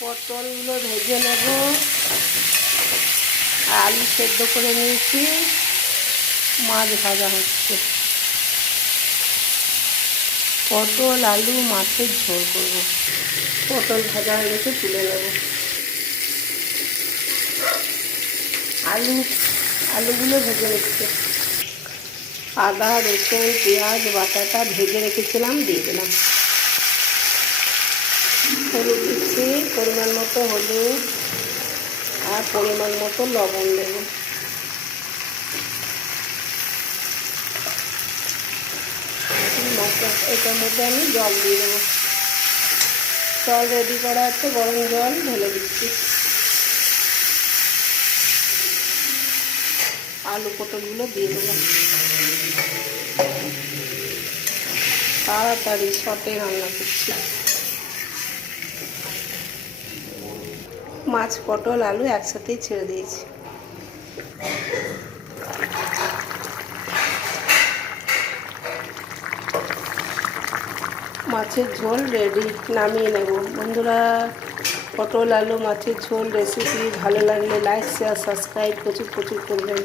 পটলগুলো ভেজে নেব। আলু সেদ্ধ করে নিয়েছি। মাছ ভাজা হচ্ছে। পটল, আলু, মাছের ঝোল করব। পটল ভাজা হয়ে গেছে, তুলে নেব। আলু, আলুগুলো ভেজে নিচ্ছে। আদা, রসুন, পেঁয়াজ, বাটাটা ভেজে রেখেছিলাম, দিয়ে দিলাম। হলুদ দিচ্ছি, পরিমাণ মতো হলুদ আর পরিমাণ মতো লবণ দেব। এটার মধ্যে আমি জল দিয়ে দেবো। জল রেডি করা আছে, গরম জল ঢেলে দিচ্ছি। আলু পটলগুলো দিয়ে দেবো। তাড়াতাড়ি শটে রান্না করছি। মাছ, পটল, আলু একসাথেই ছেড়ে দিয়েছি। মাছের ঝোল রেডি নামিয়ে নেব। বন্ধুরা, পটল, আলু, মাছের ঝোল রেসিপি ভালো লাগলে লাইক শেয়ার সাবস্ক্রাইব প্রচুর প্রচুর করবেন।